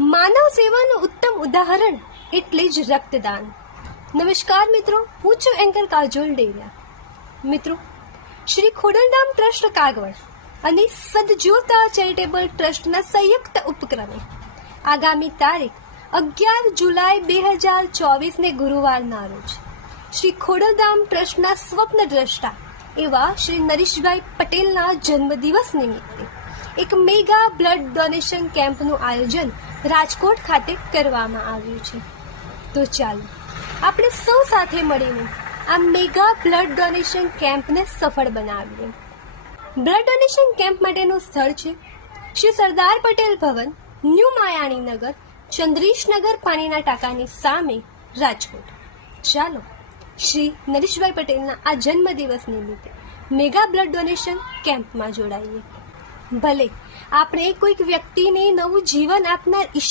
માનવ સેવાનું ઉત્તમ ઉદાહરણ એટલે જ રક્તદાન. નમસ્કાર મિત્રો, હું છું એન્કર કાજોલ ડેરિયા. મિત્રો, શ્રી ખોડલધામ ટ્રસ્ટ કાગવડ અને સદજ્યોતા ચેરિટેબલ ટ્રસ્ટના સંયુક્ત ઉપક્રમે આગામી તારીખ 11 જુલાઈ 2024 ગુરુવારના રોજ શ્રી ખોડલધામ ટ્રસ્ટના સ્વપ્નદ્રષ્ટા એવા શ્રી નરેશભાઈ પટેલના જન્મદિવસ નિમિત્તે એક મેગા બ્લડ ડોનેશન કેમ્પનું આયોજન રાજકોટ ખાતે કરવામાં આવ્યું છે. તો ચાલો આપણે સૌ સાથે મળીને આ મેગા બ્લડ ડોનેશન કેમ્પને સફળ બનાવીએ. બ્લડ ડોનેશન કેમ્પ માટેનું સ્થળ છે શ્રી સરદાર પટેલ ભવન, ન્યૂ માયાણીનગર, ચંદ્રીશનગર પાણીના ટાંકાની સામે, રાજકોટ. ચાલો શ્રી નરેશભાઈ પટેલના આ જન્મદિવસ નિમિત્તે મેગા બ્લડ ડોનેશન કેમ્પમાં જોડાઈએ. ભલે આપણે કોઈક વ્યક્તિને નવું જીવન આપનાર